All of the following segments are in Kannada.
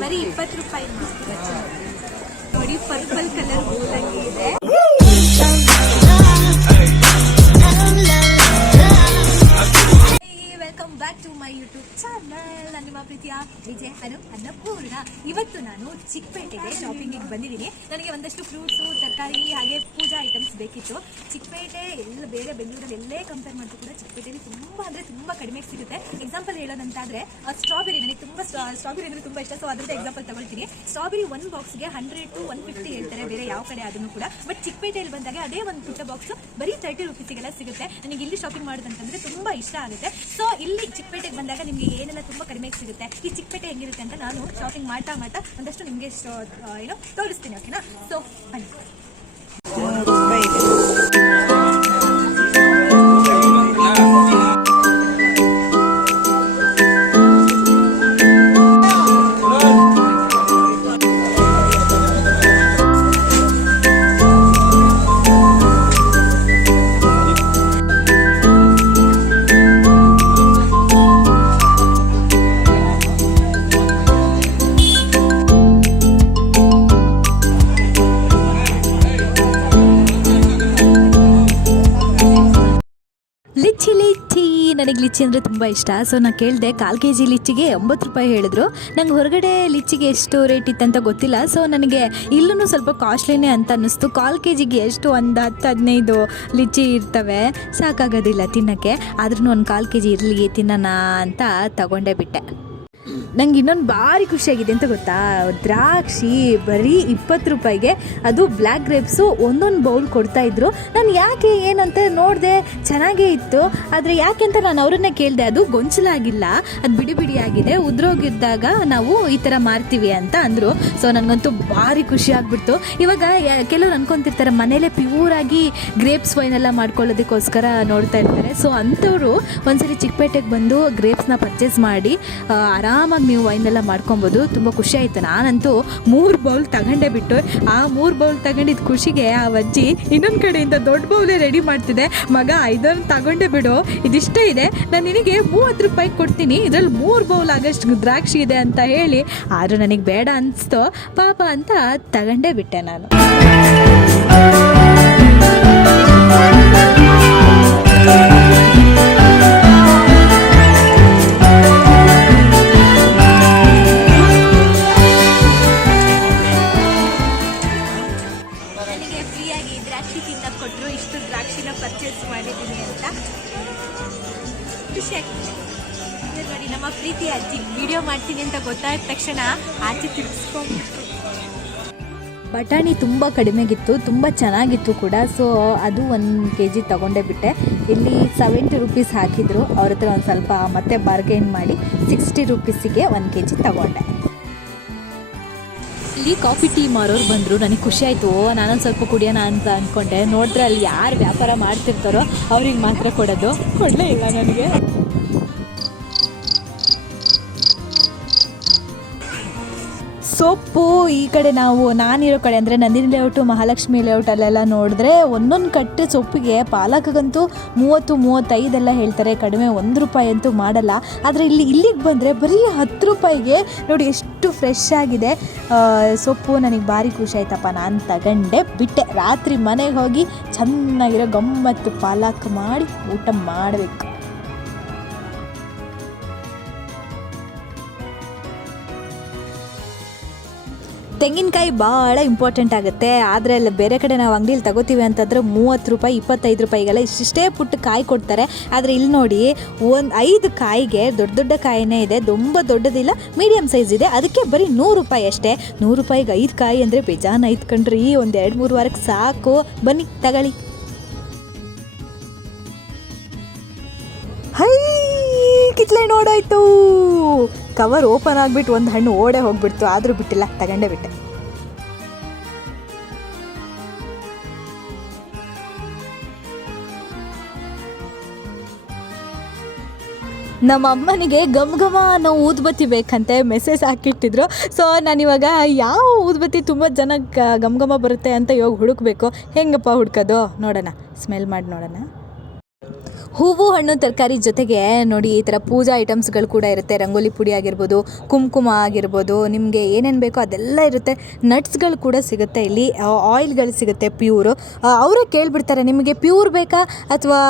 ಬರೀ ಇಪ್ಪತ್ತು ರೂಪಾಯಿ. ನೋಡಿ ಪರ್ಪಲ್ ಕಲರ್ ಹೂದಂಗೆ ಇದೆ ಮೈ ಯೂಟ್ಯೂಬ್ ಚಾನಲ್ ನಾನು ನಿಮ್ಮ ಪ್ರೀತಿಯ ವಿಜಯ್ ಅನು ಅನ್ನಪೂರ್ಣ. ಇವತ್ತು ನಾನು ಚಿಕ್ಕಪೇಟೆಗೆ ಶಾಪಿಂಗಿಗೆ ಬಂದಿದ್ದೀನಿ. ನನಗೆ ಒಂದಷ್ಟು ಫ್ರೂಟ್ಸು ತರಕಾರಿ ಹಾಗೆ ಪೂಜಾ ಐಟಮ್ಸ್ ಬೇಕಿತ್ತು. ಚಿಕ್ಕಪೇಟೆ, ಎಲ್ಲ ಬೇರೆ ಬೆಂಗಳೂರಲ್ಲಿ ಎಲ್ಲೇ ಕಂಪೇರ್ ಮಾಡಿದ್ರು ಕೂಡ ಚಿಕ್ಕಪೇಟೆಯಲ್ಲಿ ತುಂಬ ಅಂದರೆ ತುಂಬ ಕಡಿಮೆ ಸಿಗುತ್ತೆ. ಎಕ್ಸಾಂಪಲ್ ಹೇಳೋದಂತಾದ್ರೆ ಸ್ಟ್ರಾಬೆರಿ ನನಗೆ ತುಂಬ ಸ್ಟ್ರಾಬೆರಿ ಅಂದರೆ ತುಂಬ ಇಷ್ಟ. ಸೊ ಅದರಿಂದ ಎಕ್ಸಾಂಪಲ್ ತಗೊಳ್ತೀನಿ. ಸ್ಟ್ರಾಬೆರಿ ಒಂದು ಬಾಕ್ಸ್ಗೆ ಹಂಡ್ರೆಡ್ ಟು ಒನ್ ಫಿಫ್ಟಿ ಹೇಳ್ತಾರೆ ಬೇರೆ ಯಾವ ಕಡೆ ಆದ್ರೂ ಕೂಡ. ಬಟ್ ಚಿಕ್ಕಪೇಟೆಯಲ್ಲಿ ಬಂದಾಗ ಅದೇ ಒಂದು ಪುಟ್ಟ ಬಾಕ್ಸ್ ಬರೀ ತರ್ಟಿ ರುಪೀಸಿಗೆಲ್ಲ ಸಿಗುತ್ತೆ. ನನಗೆ ಇಲ್ಲಿ ಶಾಪಿಂಗ್ ಮಾಡೋದಂತಂದ್ರೆ ತುಂಬ ಇಷ್ಟ ಆಗುತ್ತೆ. ಸೊ ಇಲ್ಲಿ ಚಿಕ್ಕಪೇಟೆಗೆ ಬಂದಾಗ ನಿಮಗೆ ಏನೆಲ್ಲ ತುಂಬ ಕಡಿಮೆ ಸಿಗುತ್ತೆ? ಈ ಚಿಕ್ಕಪೇಟೆ ಹೆಂಗಿರುತ್ತೆ ಅಂತ ನಾನು ಶಾಪಿಂಗ್ ಮಾಡ್ತಾ ಮಾಡ್ತಾ ಒಂದಷ್ಟು ನಿಮಗೆ ಏನೋ ತೋರಿಸ್ತೀನಿ ಓಕೆನಾ ಸೊ ಬನ್ನಿ. ಲಿಚ್ಚಿ ಅಂದರೆ ತುಂಬ ಇಷ್ಟ. ಸೊ ನಾನು ಕೇಳಿದೆ, ಕಾಲು ಕೆ ಜಿ ಲಿಚ್ಚಿಗೆ ಎಂಬತ್ತು ರೂಪಾಯಿ ಹೇಳಿದ್ರು. ನಂಗೆ ಹೊರಗಡೆ ಲಿಚ್ಚಿಗೆ ಎಷ್ಟು ರೇಟ್ ಇತ್ತಂತ ಗೊತ್ತಿಲ್ಲ. ಸೊ ನನಗೆ ಇಲ್ಲೂ ಸ್ವಲ್ಪ ಕಾಸ್ಟ್ಲಿನೇ ಅಂತ ಅನ್ನಿಸ್ತು. ಕಾಲು ಕೆ ಜಿಗೆ ಎಷ್ಟು? ಒಂದು ಹತ್ತು, ಹದಿನೈದು ಲಿಚ್ಚಿ ಇರ್ತವೆ. ಸಾಕಾಗೋದಿಲ್ಲ ತಿನ್ನೋಕ್ಕೆ. ಆದ್ರೂ ಒಂದು ಕಾಲು ಕೆ ಜಿ ಇರಲಿ, ತಿನ್ನೋಣ ಅಂತ ತಗೊಂಡೇ ಬಿಟ್ಟೆ. ನಂಗೆ ಇನ್ನೊಂದು ಭಾರಿ ಖುಷಿಯಾಗಿದೆ ಅಂತ ಗೊತ್ತಾ? ದ್ರಾಕ್ಷಿ ಬರೀ ಇಪ್ಪತ್ತು ರೂಪಾಯಿಗೆ, ಅದು ಬ್ಲ್ಯಾಕ್ ಗ್ರೇಪ್ಸು ಒಂದೊಂದು ಬೌಲ್ ಕೊಡ್ತಾ ಇದ್ರು. ನಾನು ಯಾಕೆ ಏನಂತ ನೋಡಿದೆ ಚೆನ್ನಾಗೇ ಇತ್ತು. ಆದರೆ ಯಾಕೆ ಅಂತ ನಾನು ಅವರನ್ನೇ ಕೇಳಿದೆ, ಅದು ಗೊಂಚಲಾಗಿಲ್ಲ. ಅದು ಬಿಡಿ ಬಿಡಿಯಾಗಿದೆ ಉದ್ರೋಗಿದ್ದಾಗ ನಾವು ಈ ಥರ ಮಾರ್ತೀವಿ ಅಂತ ಅಂದರು. ಸೊ ನನಗಂತೂ ಭಾರಿ ಖುಷಿ ಆಗ್ಬಿಡ್ತು. ಇವಾಗ ಕೆಲವರು ಅನ್ಕೊಂತಿರ್ತಾರೆ, ಮನೇಲೆ ಪ್ಯೂರಾಗಿ ಗ್ರೇಪ್ಸ್ ವೈನ್ ಎಲ್ಲ ಮಾಡ್ಕೊಳ್ಳೋದಕ್ಕೋಸ್ಕರ ನೋಡ್ತಾ ಇರ್ತಾರೆ. ಸೊ ಅಂಥವ್ರು ಒಂದ್ಸರಿ ಚಿಕ್ಕಪೇಟೆಗೆ ಬಂದು ಗ್ರೇಪ್ಸ್ನ ಪರ್ಚೇಸ್ ಮಾಡಿ ಆರಾಮಾಗಿ ನೀವು ವೈನೆಲ್ಲ ಮಾಡ್ಕೊಬೋದು. ತುಂಬ ಖುಷಿ ಆಯಿತು. ನಾನಂತೂ ಮೂರು ಬೌಲ್ ತಗೊಂಡೇ ಬಿಟ್ಟು, ಆ ಮೂರು ಬೌಲ್ ತಗೊಂಡಿದ್ದ ಖುಷಿಗೆ ಆ ಅಜ್ಜಿ ಇನ್ನೊಂದು ಕಡೆಯಿಂದ ದೊಡ್ಡ ಬೌಲೇ ರೆಡಿ ಮಾಡ್ತಿದೆ. ಮಗ ಐದನ್ನು ತಗೊಂಡೇ ಬಿಡು. ಇದಿಷ್ಟೇ ಇದೆ. ನಾನು ನಿನಗೆ ಮೂವತ್ತು ರೂಪಾಯಿ ಕೊಡ್ತೀನಿ. ಇದರಲ್ಲಿ ಮೂರು ಬೌಲ್ ಆಗಷ್ಟು ದ್ರಾಕ್ಷಿ ಇದೆ ಅಂತ ಹೇಳಿ. ಆದರೂ ನನಗೆ ಬೇಡ ಅನಿಸ್ತು. ಪಾಪ ಅಂತ ತಗೊಂಡೇ ಬಿಟ್ಟೆ ನಾನು. ತಕ್ಷಣ ಆಚೆ ತಿರುಗಿಸ್ಕೊಂಡ್ಬಿಟ್ಟು ಬಟಾಣಿ ತುಂಬ ಕಡಿಮೆಗಿತ್ತು ತುಂಬ ಚೆನ್ನಾಗಿತ್ತು ಕೂಡ. ಸೊ ಅದು ಒಂದು ಕೆ ಜಿ ತೊಗೊಂಡೇ ಬಿಟ್ಟೆ. ಇಲ್ಲಿ ಸೆವೆಂಟಿ ರುಪೀಸ್ ಹಾಕಿದ್ರು. ಅವ್ರ ಹತ್ರ ಒಂದು ಸ್ವಲ್ಪ ಮತ್ತೆ ಬಾರ್ಗೇನ್ ಮಾಡಿ ಸಿಕ್ಸ್ಟಿ ರುಪೀಸಿಗೆ ಒಂದು ಕೆ ಜಿ ತಗೊಂಡೆ. ಇಲ್ಲಿ ಕಾಫಿ ಟೀ ಮಾರೋರು ಬಂದರು. ನನಗೆ ಖುಷಿ ಆಯಿತು. ನಾನೊಂದು ಸ್ವಲ್ಪ ಕುಡಿಯೋಣ ಅಂತ ಅಂದ್ಕೊಂಡೆ ನೋಡಿದ್ರೆ ಅಲ್ಲಿ ಯಾರು ವ್ಯಾಪಾರ ಮಾಡ್ತಿರ್ತಾರೋ ಅವ್ರಿಗೆ ಮಾತ್ರ ಕೊಡೋದು. ಕೊಡಲೇ ಇಲ್ಲ ನನಗೆ. ಸೊಪ್ಪು ಈ ಕಡೆ ನಾವು ನಾನಿರೋ ಕಡೆ ಅಂದರೆ ನಂದಿನಿ ಲೇಔಟು ಮಹಾಲಕ್ಷ್ಮಿ ಲೇಔಟ್ ಅಲ್ಲೆಲ್ಲ ನೋಡಿದ್ರೆ ಒಂದೊಂದು ಕಟ್ಟೆ ಸೊಪ್ಪಿಗೆ ಪಾಲಕಗಂತೂ ಮೂವತ್ತು ಮೂವತ್ತೈದೆಲ್ಲ ಹೇಳ್ತಾರೆ. ಕಡಿಮೆ ಒಂದು ರೂಪಾಯಿ ಅಂತೂ ಮಾಡಲ್ಲ. ಆದರೆ ಇಲ್ಲಿ, ಇಲ್ಲಿಗೆ ಬಂದರೆ ಬರೀ ಹತ್ತು ರೂಪಾಯಿಗೆ ನೋಡಿ ಎಷ್ಟು ಫ್ರೆಶ್ ಆಗಿದೆ. ಸೊಪ್ಪು ನನಗೆ ಭಾರಿ ಖುಷಿ ಆಯ್ತಪ್ಪ. ನಾನು ತಗೊಂಡೆ, ಬಿಟ್ಟೆ. ರಾತ್ರಿ ಮನೆಗೆ ಹೋಗಿ ಚೆನ್ನಾಗಿರೋ ಗಮ್ಮತ್ತು ಪಾಲಕ್ ಮಾಡಿ ಊಟ ಮಾಡಬೇಕು. ತೆಂಗಿನಕಾಯಿ ಭಾಳ ಇಂಪಾರ್ಟೆಂಟ್ ಆಗುತ್ತೆ. ಆದರೆ ಅಲ್ಲಿ ಬೇರೆ ಕಡೆ ನಾವು ಅಂಗಡಿಯಲ್ಲಿ ತಗೋತೀವಿ ಅಂತಂದರೆ ಮೂವತ್ತು ರೂಪಾಯಿ, ಇಪ್ಪತ್ತೈದು ರೂಪಾಯಿಗೆಲ್ಲ ಇಷ್ಟಿಷ್ಟೇ ಪುಟ್ಟ ಕಾಯಿ ಕೊಡ್ತಾರೆ. ಆದರೆ ಇಲ್ಲಿ ನೋಡಿ ಒಂದು ಐದು ಕಾಯಿಗೆ ದೊಡ್ಡ ದೊಡ್ಡ ಕಾಯಿನೇ ಇದೆ. ತುಂಬ ದೊಡ್ಡದಿಲ್ಲ ಮೀಡಿಯಮ್ ಸೈಜ್ ಇದೆ. ಅದಕ್ಕೆ ಬರೀ ನೂರು ರೂಪಾಯಿ ಅಷ್ಟೇ. ನೂರು ರೂಪಾಯಿಗೆ ಐದು ಕಾಯಿ ಅಂದರೆ ಬೇಜಾನ ಐದು ಕಣ್ರಿ. ಒಂದು ಎರಡು ಮೂರು ವಾರಕ್ಕೆ ಸಾಕು. ಬನ್ನಿ, ತಗೊಳ್ಳಿ. ಹೈ, ಕಿತ್ಲೆ ನೋಡಾಯ್ತು. ಕವರ್ ಓಪನ್ ಆಗಿಬಿಟ್ಟು ಒಂದು ಹಣ್ಣು ಓಡೇ ಹೋಗ್ಬಿಡ್ತು, ಆದರೂ ಬಿಟ್ಟಿಲ್ಲ, ತಗೊಂಡೇ ಬಿಟ್ಟೆ. ನಮ್ಮ ಅಮ್ಮನಿಗೆ ಗಮ್ ಘಮ ಅನ್ನೋ ಊದ್ಬತ್ತಿ ಬೇಕಂತೆ ಮೆಸೇಜ್ ಹಾಕಿಟ್ಟಿದ್ರು. ಸೊ ನಾನಿವಾಗ ಯಾವ ಊದ್ಬತ್ತಿ ತುಂಬ ಜನ ಗಮ್ ಘಮ ಬರುತ್ತೆ ಅಂತ ಇವಾಗ ಹುಡುಕ್ಬೇಕು. ಹೆಂಗಪ್ಪ ಹುಡ್ಕೋದು? ನೋಡೋಣ. ಸ್ಮೆಲ್ ಮಾಡಿ ನೋಡೋಣ. ಹೂವು ಹಣ್ಣು ತರಕಾರಿ ಜೊತೆಗೆ ನೋಡಿ ಈ ಥರ ಪೂಜಾ ಐಟಮ್ಸ್ಗಳು ಕೂಡ ಇರುತ್ತೆ. ರಂಗೋಲಿ ಪುಡಿ ಆಗಿರ್ಬೋದು, ಕುಂಕುಮ ಆಗಿರ್ಬೋದು, ನಿಮಗೆ ಏನೇನು ಬೇಕೋ ಅದೆಲ್ಲ ಇರುತ್ತೆ. ನಟ್ಸ್ಗಳು ಕೂಡ ಸಿಗುತ್ತೆ ಇಲ್ಲಿ. ಆಯಿಲ್ಗಳು ಸಿಗುತ್ತೆ ಪ್ಯೂರ್ ಅವರೇ ಕೇಳಿಬಿಡ್ತಾರೆ, ನಿಮಗೆ ಪ್ಯೂರ್ ಬೇಕಾ ಅಥವಾ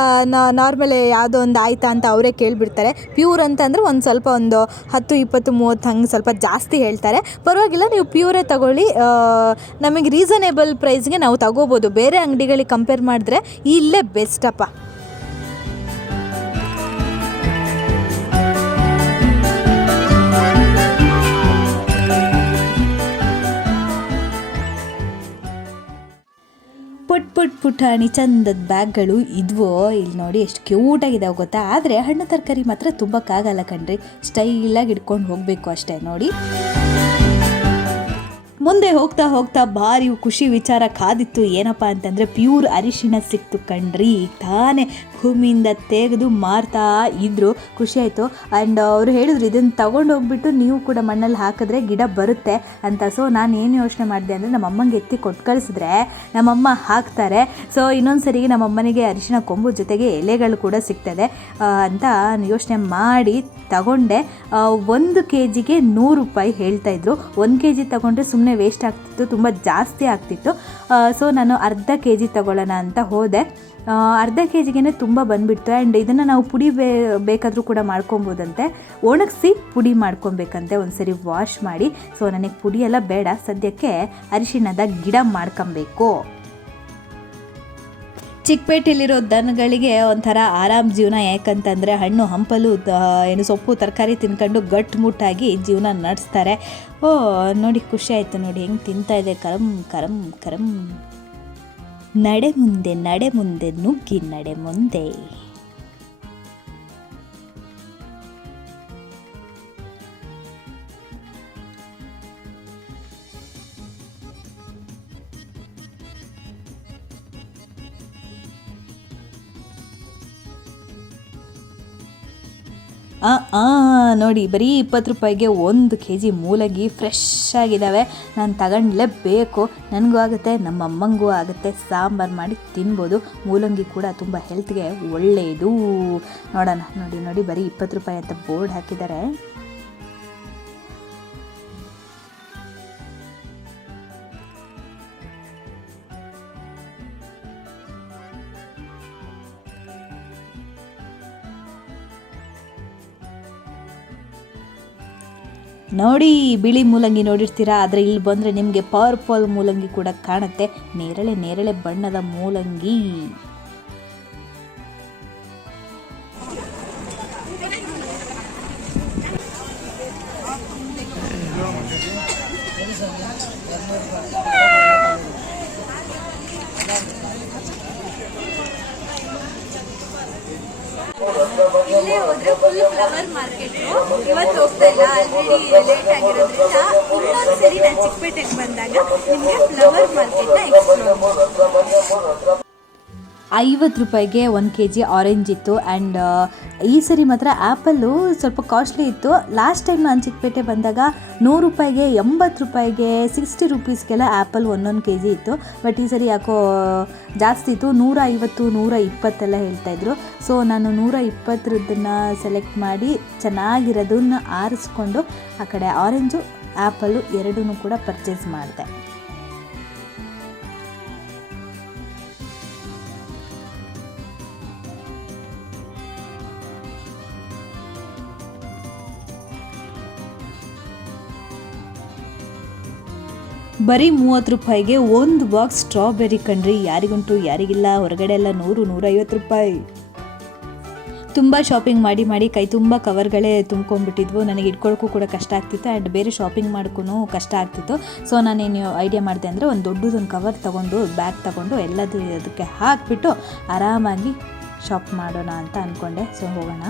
ನಾರ್ಮಲ್ ಯಾವುದೋ ಒಂದು ಆಯ್ತಾ ಅಂತ ಅವರೇ ಕೇಳಿಬಿಡ್ತಾರೆ. ಪ್ಯೂರ್ ಅಂತ ಅಂದರೆ ಒಂದು ಸ್ವಲ್ಪ ಒಂದು ಹತ್ತು, ಇಪ್ಪತ್ತು, ಮೂವತ್ತು ಹಂಗೆ ಸ್ವಲ್ಪ ಜಾಸ್ತಿ ಹೇಳ್ತಾರೆ. ಪರವಾಗಿಲ್ಲ, ನೀವು ಪ್ಯೂರೇ ತಗೊಳ್ಳಿ. ನಮಗೆ ರೀಸನೇಬಲ್ ಪ್ರೈಸ್ಗೆ ನಾವು ತಗೋಬೋದು. ಬೇರೆ ಅಂಗಡಿಗಳಿಗೆ ಕಂಪೇರ್ ಮಾಡಿದ್ರೆ ಇಲ್ಲೇ ಬೆಸ್ಟಪ್ಪ ಪುಟ್ ಪುಟ್ ಪುಟಾಣಿ ಚಂದದ ಬ್ಯಾಗ್ಗಳು ಇದ್ವೋ ಇಲ್ಲಿ ನೋಡಿ ಎಷ್ಟು ಕ್ಯೂಟಾಗಿದ್ದಾವೆ ಗೊತ್ತಾ? ಆದರೆ ಹಣ್ಣು ತರಕಾರಿ ಮಾತ್ರ ತುಂಬಕ್ಕಾಗಲ್ಲ ಕಣ್ರಿ. ಸ್ಟೈಲಾಗಿ ಇಟ್ಕೊಂಡು ಹೋಗಬೇಕು ಅಷ್ಟೇ, ನೋಡಿ. ಮುಂದೆ ಹೋಗ್ತಾ ಹೋಗ್ತಾ ಭಾರಿ ಖುಷಿ ವಿಚಾರ ಕಾದಿತ್ತು. ಏನಪ್ಪ ಅಂತಂದರೆ ಪ್ಯೂರ್ ಅರಿಶಿಣ ಸಿಕ್ತು ಕಣ್ರಿ. ತಾನೇ ಭೂಮಿಯಿಂದ ತೆಗೆದು ಮಾರ್ತಾ ಇದ್ರು, ಖುಷಿ ಆಯಿತು. ಆ್ಯಂಡ್ ಅವರು ಹೇಳಿದ್ರು, ಇದನ್ನು ತಗೊಂಡು ಹೋಗ್ಬಿಟ್ಟು ನೀವು ಕೂಡ ಮಣ್ಣಲ್ಲಿ ಹಾಕಿದ್ರೆ ಗಿಡ ಬರುತ್ತೆ ಅಂತ. ಸೊ ನಾನು ಏನು ಯೋಚನೆ ಮಾಡಿದೆ ಅಂದರೆ ನಮ್ಮ ಅಮ್ಮಂಗೆ ಎತ್ತಿ ಕೊಟ್ಟು ಕಳಿಸಿದ್ರೆ ನಮ್ಮಮ್ಮ ಹಾಕ್ತಾರೆ. ಸೊ ಇನ್ನೊಂದು ಸರಿಗೆ ನಮ್ಮ ಅಮ್ಮನಿಗೆ ಅರಿಶಿಣ ಕೊಂಬು ಜೊತೆಗೆ ಎಲೆಗಳು ಕೂಡ ಸಿಗ್ತದೆ ಅಂತ ಯೋಚನೆ ಮಾಡಿ ತಗೊಂಡೆ. ಒಂದು ಕೆ ಜಿಗೆ ನೂರು ರೂಪಾಯಿ ಹೇಳ್ತಾ ಇದ್ರು. ಒಂದು ಕೆ ಜಿ ತಗೊಂಡ್ರೆ ಸುಮ್ಮನೆ ವೇಸ್ಟ್ ಆಗ್ತಿತ್ತು, ತುಂಬ ಜಾಸ್ತಿ ಆಗ್ತಿತ್ತು. ಸೊ ನಾನು ಅರ್ಧ ಕೆ ಜಿ ತಗೊಳ್ಳೋಣ ಅಂತ ಹೋದೆ. ಅರ್ಧ ಕೆ ಜಿಗೆ ತುಂಬ ಬಂದುಬಿಡ್ತು. ಆ್ಯಂಡ್ ಇದನ್ನು ನಾವು ಪುಡಿ ಬೇ, ಬೇಕಾದರೂ ಕೂಡ ಮಾಡ್ಕೊಬೋದಂತೆ. ಒಣಗಿಸಿ ಪುಡಿ ಮಾಡ್ಕೊಬೇಕಂತೆ. ಒಂದು ಸರಿ ವಾಶ್ ಮಾಡಿ. ಸೊ ನನಗೆ ಪುಡಿ ಎಲ್ಲ ಬೇಡ. ಸದ್ಯಕ್ಕೆ ಅರಿಶಿಣದ ಗಿಡ ಮಾಡ್ಕೊಬೇಕು. ಚಿಕ್ಕಪೇಟೆಯಲ್ಲಿರೋ ದನಗಳಿಗೆ ಒಂಥರ ಆರಾಮ್ ಜೀವನ. ಯಾಕಂತಂದರೆ ಹಣ್ಣು ಹಂಪಲು ಏನು ಸೊಪ್ಪು, ತರಕಾರಿ ತಿನ್ಕೊಂಡು ಗಟ್ಟುಮುಟ್ಟಾಗಿ ಜೀವನ ನಡೆಸ್ತಾರೆ. ಓ, ನೋಡಿ ಖುಷಿ ಆಯಿತು ನೋಡಿ. ಹೆಂಗೆ ತಿಂತಾ ಇದೆ. ಕರಂ ಕರಂ ಕರಂ. ನಡೆ ಮುಂದೆ ನಡೆ ಮುಂದೆ ನುಗ್ಗಿ ನಡೆ ಮುಂದೆ ಆ ಆ, ನೋಡಿ, ಬರೀ ಇಪ್ಪತ್ತು ರೂಪಾಯಿಗೆ ಒಂದು ಕೆ ಜಿ ಮೂಲಂಗಿ ಫ್ರೆಶ್ ಆಗಿದ್ದಾವೆ ನಾನು ತಗೊಂಡ್ಲೇಬೇಕು. ನನಗೂ ಆಗುತ್ತೆ ನಮ್ಮ ಅಮ್ಮಂಗೂ ಆಗುತ್ತೆ. ಸಾಂಬಾರು ಮಾಡಿ ತಿನ್ಬೋದು. ಮೂಲಂಗಿ ಕೂಡ ತುಂಬ ಹೆಲ್ತ್ಗೆ ಒಳ್ಳೆಯದು ನೋಡೋಣ, ನೋಡಿ ನೋಡಿ, ಬರೀ ಇಪ್ಪತ್ತು ರೂಪಾಯಿ ಅಂತ ಬೋರ್ಡ್ ಹಾಕಿದ್ದಾರೆ ನೋಡಿ, ಬಿಳಿ ಮೂಲಂಗಿ ನೋಡಿರ್ತೀರಾ? ಆದರೆ ಇಲ್ಲಿ ಬಂದರೆ ನಿಮಗೆ ಪರ್ಪಲ್ ಮೂಲಂಗಿ ಕೂಡ ಕಾಣುತ್ತೆ. ನೇರಳೆ ನೇರಳೆ ಬಣ್ಣದ ಮೂಲಂಗಿ. ಚಿಕ್ಕಪೇಟೆಗೆ ಬಂದಾಗ ನಿಮಗೆ ಫ್ಲವರ್ ಮಾರ್ಕೆಟ್ನ ಎಕ್ಸ್ಪ್ಲೋರ್ ಐವತ್ತು ರೂಪಾಯಿಗೆ ಒಂದು ಕೆ ಜಿ ಆರೆಂಜ್ ಇತ್ತು ಆ್ಯಂಡ್ ಈ ಸರಿ ಮಾತ್ರ ಆ್ಯಪಲ್ಲು ಸ್ವಲ್ಪ ಕಾಸ್ಟ್ಲಿ ಇತ್ತು. ಲಾಸ್ಟ್ ಟೈಮ್ ನಾನು ಚಿಕ್ಕಪೇಟೆ ಬಂದಾಗ ನೂರು ರೂಪಾಯಿಗೆ, ಎಂಬತ್ತು ರೂಪಾಯಿಗೆ ಸಿಕ್ಸ್ಟಿ ರುಪೀಸ್ಗೆಲ್ಲ ಆ್ಯಪಲ್ ಒಂದೊಂದು ಕೆ ಜಿ ಇತ್ತು. ಬಟ್ ಈ ಸರಿ ಯಾಕೋ ಜಾಸ್ತಿ ಇತ್ತು. ನೂರ ಐವತ್ತು ನೂರ ಇಪ್ಪತ್ತೆಲ್ಲ ಹೇಳ್ತಾಯಿದ್ರು ಸೊ ನಾನು ನೂರ ಇಪ್ಪತ್ತರದ್ದನ್ನು ಸೆಲೆಕ್ಟ್ ಮಾಡಿ ಚೆನ್ನಾಗಿರೋದನ್ನ ಆರಿಸ್ಕೊಂಡು ಆ ಕಡೆ ಆರೆಂಜು ಆ್ಯಪಲ್ಲು ಎರಡೂ ಕೂಡ ಪರ್ಚೇಸ್ ಮಾಡಿದೆ. ಬರೀ ಮೂವತ್ತು ರೂಪಾಯಿಗೆ ಒಂದು ಬಾಕ್ಸ್ ಸ್ಟ್ರಾಬೆರಿ ಕಣ್ರಿ ಯಾರಿಗುಂಟು ಯಾರಿಗಿಲ್ಲ. ಹೊರಗಡೆ ಎಲ್ಲ ನೂರು, ನೂರೈವತ್ತು ರೂಪಾಯಿ. ತುಂಬ ಶಾಪಿಂಗ್ ಮಾಡಿ ಮಾಡಿ ಕೈ ತುಂಬ ಕವರ್ಗಳೇ ತುಂಬ್ಕೊಂಡ್ಬಿಟ್ಟಿದ್ವು. ನನಗೆ ಇಟ್ಕೊಳ್ಳೋಕ್ಕೂ ಕೂಡ ಕಷ್ಟ ಆಗ್ತಿತ್ತು ಆ್ಯಂಡ್ ಬೇರೆ ಶಾಪಿಂಗ್ ಮಾಡ್ಕೂ ಕಷ್ಟ ಆಗ್ತಿತ್ತು. ಸೊ ನಾನೇನು ಐಡಿಯಾ ಮಾಡಿದೆ ಅಂದರೆ ಒಂದು ದೊಡ್ಡದೊಂದು ಕವರ್ ತೊಗೊಂಡು ಬ್ಯಾಗ್ ತೊಗೊಂಡು ಎಲ್ಲದು ಅದಕ್ಕೆ ಹಾಕಿಬಿಟ್ಟು ಆರಾಮಾಗಿ ಶಾಪ್ ಮಾಡೋಣ ಅಂತ ಅಂದ್ಕೊಂಡೆ ಸೊ ಹೋಗೋಣ.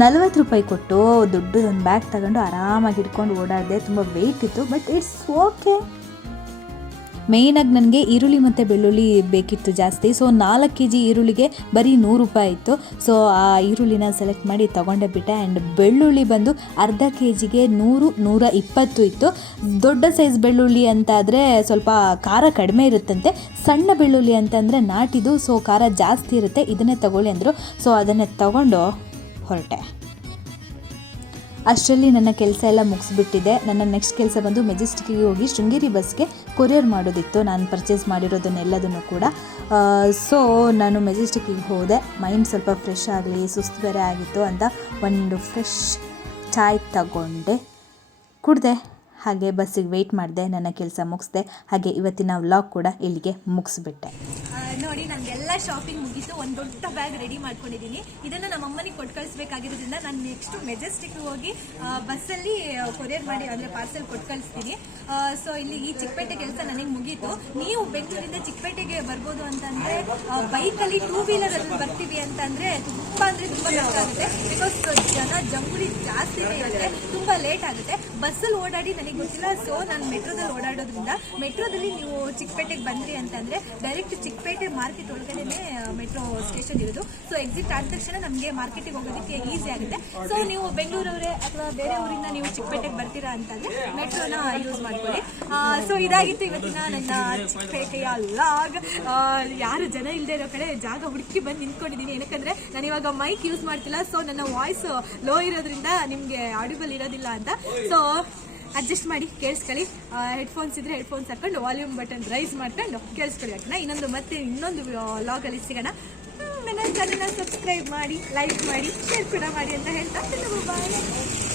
ನಲ್ವತ್ತು ರೂಪಾಯಿ ಕೊಟ್ಟು ದೊಡ್ಡದೊಂದು ಬ್ಯಾಗ್ ತಗೊಂಡು ಆರಾಮಾಗಿ ಹಿಡ್ಕೊಂಡು ಓಡಾಡಿದೆ. ತುಂಬ ವೆಯ್ಟ್ ಇತ್ತು ಬಟ್ ಇಟ್ಸ್ ಓಕೆ ಮೇಯ್ನಾಗಿ ನನಗೆ ಈರುಳ್ಳಿ ಮತ್ತು ಬೆಳ್ಳುಳ್ಳಿ ಬೇಕಿತ್ತು ಜಾಸ್ತಿ. ಸೊ ನಾಲ್ಕು ಕೆ ಜಿ ಈರುಳ್ಳಿಗೆ ಬರೀ ನೂರು ರೂಪಾಯಿ ಇತ್ತು. ಸೊ ಆ ಈರುಳ್ಳಿನ ಸೆಲೆಕ್ಟ್ ಮಾಡಿ ತೊಗೊಂಡೆ ಬಿಟ್ಟೆ. ಆ್ಯಂಡ್ ಬೆಳ್ಳುಳ್ಳಿ ಬಂದು ಅರ್ಧ ಕೆ ಜಿಗೆ ನೂರು, ನೂರ ಇಪ್ಪತ್ತು ಇತ್ತು. ದೊಡ್ಡ ಸೈಜ್ ಬೆಳ್ಳುಳ್ಳಿ ಅಂತಾದರೆ ಸ್ವಲ್ಪ ಖಾರ ಕಡಿಮೆ ಇರುತ್ತಂತೆ. ಸಣ್ಣ ಬೆಳ್ಳುಳ್ಳಿ ಅಂತಂದರೆ ನಾಟಿದು ಸೊ ಖಾರ ಜಾಸ್ತಿ ಇರುತ್ತೆ. ಇದನ್ನೇ ತಗೊಳ್ಳಿ ಅಂದರು. ಸೊ ಅದನ್ನೇ ತಗೊಂಡು ಹೊರಟೆ. ಅಷ್ಟರಲ್ಲಿ ನನ್ನ ಕೆಲಸ ಎಲ್ಲ ಮುಗಿಸ್ಬಿಟ್ಟಿದೆ. ನನ್ನ ನೆಕ್ಸ್ಟ್ ಕೆಲಸ ಬಂದು ಮೆಜೆಸ್ಟಿಕ್ಕಿಗೆ ಹೋಗಿ ಶೃಂಗೇರಿ ಬಸ್ಗೆ ಕೊರಿಯರ್ ಮಾಡೋದಿತ್ತು. ನಾನು ಪರ್ಚೇಸ್ ಮಾಡಿರೋದನ್ನೆಲ್ಲದನ್ನು ಕೂಡ. ಸೊ ನಾನು ಮೆಜೆಸ್ಟಿಕ್ಕಿಗೆ ಹೋದೆ. ಮೈಂಡ್ ಸ್ವಲ್ಪ ಫ್ರೆಶ್ ಆಗಲಿ ಸುಸ್ತು ಬೇರೆ ಆಗಿತ್ತು ಅಂತ ಒಂದು ಫ್ರೆಶ್ ಚಾಯ್ ತಗೊಂಡೆ. ಕುಡಿದೆ. ಹಾಗೆ ಬಸ್ಸಿಗೆ ವೆಯ್ಟ್ ಮಾಡಿದೆ. ನನ್ನ ಕೆಲಸ ಮುಗಿಸ್ದೆ. ಹಾಗೆ ಇವತ್ತಿನ ವ್ಲಾಗ್ ಕೂಡ ಇಲ್ಲಿಗೆ ಮುಗಿಸ್ಬಿಟ್ಟೆ. ನೋಡಿ, ನಂಗೆಲ್ಲ ಶಾಪಿಂಗ್ ಮುಗೀತು. ಒಂದು ದೊಡ್ಡ ಬ್ಯಾಗ್ ರೆಡಿ ಮಾಡ್ಕೊಂಡಿದ್ದೀನಿ ಇದನ್ನು ನಮ್ಮ ಅಮ್ಮನಿಗೆ ಕೊಟ್ಟು ಕಳಿಸ್ಬೇಕಾಗಿರೋದ್ರಿಂದ ನಾನು ನೆಕ್ಸ್ಟ್ ಮೆಜೆಸ್ಟಿಕ್ ಹೋಗಿ ಬಸ್ಸಲ್ಲಿ ಕೊರಿಯರ್ ಮಾಡಿ, ಅಂದರೆ ಪಾರ್ಸೆಲ್ ಕೊಟ್ಟು ಕಳಿಸ್ತೀನಿ. ಸೊ ಇಲ್ಲಿ ಈ ಚಿಕ್ಕಪೇಟೆ ಕೆಲಸ ನನಗೆ ಮುಗೀತು. ನೀವು ಬೆಂಗಳೂರಿಂದ ಚಿಕ್ಕಪೇಟೆಗೆ ಬರ್ಬೋದು ಅಂತಂದರೆ ಬೈಕಲ್ಲಿ ಟೂ ವೀಲರಲ್ಲಿ ಬರ್ತೀವಿ ಅಂತಂದರೆ ತುಂಬ ಅಂದರೆ ತುಂಬ ಕಷ್ಟ ಆಗುತ್ತೆ. ಬಿಕಾಸ್ ಜನ ಜಂಗುಲಿ ಜಾಸ್ತಿ ಇರುತ್ತೆ ತುಂಬ ಲೇಟ್ ಆಗುತ್ತೆ. ಬಸ್ಸಲ್ಲಿ ಓಡಾಡಿ ನನಗೆ ಗೊತ್ತಿಲ್ಲ. ಸೊ ನಾನು ಮೆಟ್ರೋದಲ್ಲಿ ಓಡಾಡೋದ್ರಿಂದ ಮೆಟ್ರೋದಲ್ಲಿ ನೀವು ಚಿಕ್ಕಪೇಟೆಗೆ ಬಂದ್ರಿ ಅಂತಂದರೆ ಡೈರೆಕ್ಟ್ ಚಿಕ್ಕಪೇಟೆ ಮಾರ್ಕೆಟ್ ಒಳಗಡೆನೆ ಮೆಟ್ರೋ ಸ್ಟೇಷನ್ ಇರೋದು. ಸೊ ಎಕ್ಸಿಟ್ ಆದ ತಕ್ಷಣ ನಮಗೆ ಮಾರ್ಕೆಟಿಗೆ ಹೋಗೋದಕ್ಕೆ ಈಸಿ ಆಗುತ್ತೆ. ಸೊ ನೀವು ಬೆಂಗಳೂರವರೇ ಅಥವಾ ಬೇರೆ ಊರಿಂದ ನೀವು ಚಿಕ್ಕಪೇಟೆಗೆ ಬರ್ತೀರಾ ಅಂತಂದ್ರೆ ಮೆಟ್ರೋನ ಯೂಸ್ ಮಾಡ್ಕೊಳ್ಳಿ. ಸೊ ಇದಾಗಿತ್ತು ಇವತ್ತಿನ ನನ್ನ ಚಿಕ್ಕಪೇಟೆಯ ಲಾಗ್ ಯಾರು ಜನ ಇಲ್ಲದೆ ಇರೋ ಕಡೆ ಜಾಗ ಹುಡುಕಿ ಬಂದು ನಿಂತ್ಕೊಂಡಿದ್ದೀನಿ. ಏನಕ್ಕಂದ್ರೆ ನಾನು ಇವಾಗ ಮೈಕ್ ಯೂಸ್ ಮಾಡ್ತಿಲ್ಲ. ಸೊ ನನ್ನ ವಾಯ್ಸ್ ಲೋ ಇರೋದ್ರಿಂದ ನಿಮಗೆ ಆಡಿಬಲ್ ಇರೋದಿಲ್ಲ ಅಂತ. ಸೊ ಅಡ್ಜಸ್ಟ್ ಮಾಡಿ, ಕೇಳಿಸ್ಕೊಳ್ಳಿ. ಹೆಡ್ಫೋನ್ಸ್ ಇದ್ರೆ ಹೆಡ್ಫೋನ್ಸ್ ಹಾಕೊಂಡು ವಾಲ್ಯೂಮ್ ಬಟನ್ ರೈಸ್ ಮಾಡ್ಕೊಂಡು, ಕೇಳಿಸ್ಕೊಳ್ಳಿ ಹಾಕೋಣ ಇನ್ನೊಂದು ಮತ್ತೆ ಇನ್ನೊಂದು ಲಾಗಲ್ಲಿ ಸಿಗೋಣ. ನನ್ನ ಚಾನಲ್ನ ಸಬ್ಸ್ಕ್ರೈಬ್ ಮಾಡಿ ಲೈಕ್ ಮಾಡಿ ಶೇರ್ ಕೂಡ ಮಾಡಿ ಅಂತ ಹೇಳ್ತಾ ಬಾಯ್